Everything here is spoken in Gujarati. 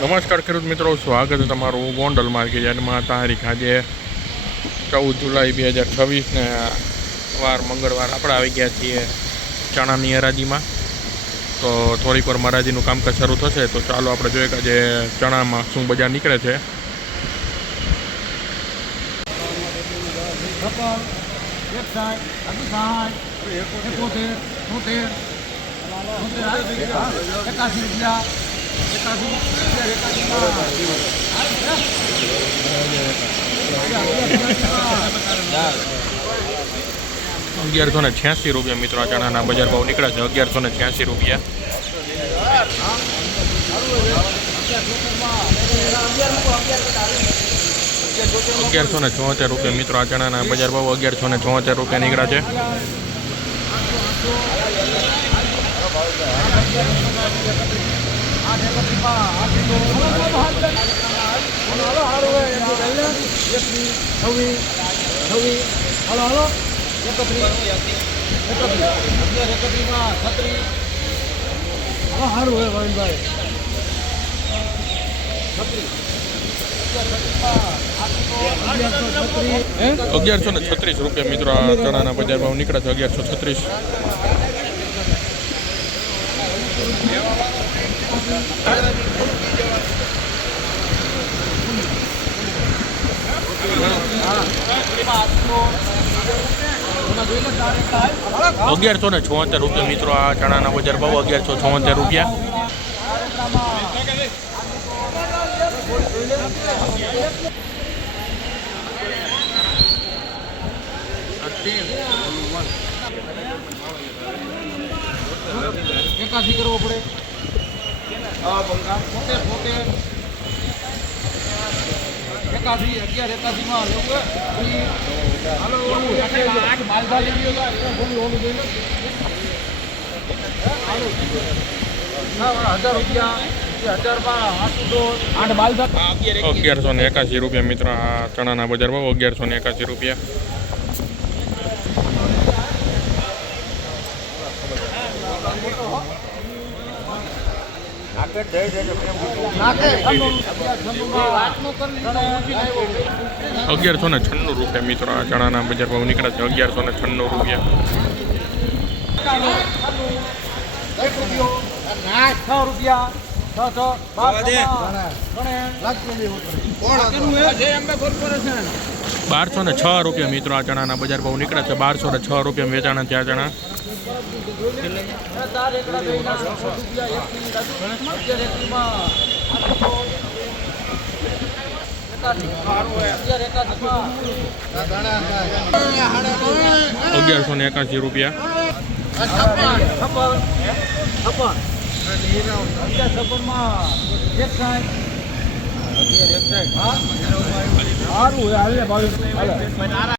નમસ્કાર ખેડૂત મિત્રો, સ્વાગત છે તમારું ગોંડલ માર્કેટ યાર્ડમાં. તારીખ આજે 14 જુલાઈ 2026 ને વાર મંગળવાર. આપણે આવી ગયા છીએ ચણાની હરાજીમાં. તો થોડીક વાર હરાજીનું કામકાજ શરૂ થશે, તો ચાલો આપણે જોઈએ કે આજે ચણામાં શું બજાર નીકળે છે. ₹1186 મિત્રો. આ ચણાના બજાર ભાવ નીકળ્યા છે ₹1186. ₹1174 મિત્રો. આ ચણાના બજાર ભાવ ₹1174 નીકળ્યા છે. ₹1136 મિત્રો. આ ચણાના બજાર ભાવ નીકળ્યા છે 1136. ₹1174 મિત્રો. આ ચણાના બજાર ભાવ ₹1174. એકાસી કરવો પડે. એકાસી 1181 માં લેવું. ₹1181 મિત્રો. આ ચણાના બજાર ભાવ ₹1181. ₹1196 મિત્રો. આ ચણાના બજાર ભાવ નીકળે છે ₹1196. ₹1206 મિત્રો. આ ચણાના બજાર ભાવ નીકળે છે ₹1206 વેચાણા ત્યાં ચણા. ₹1181.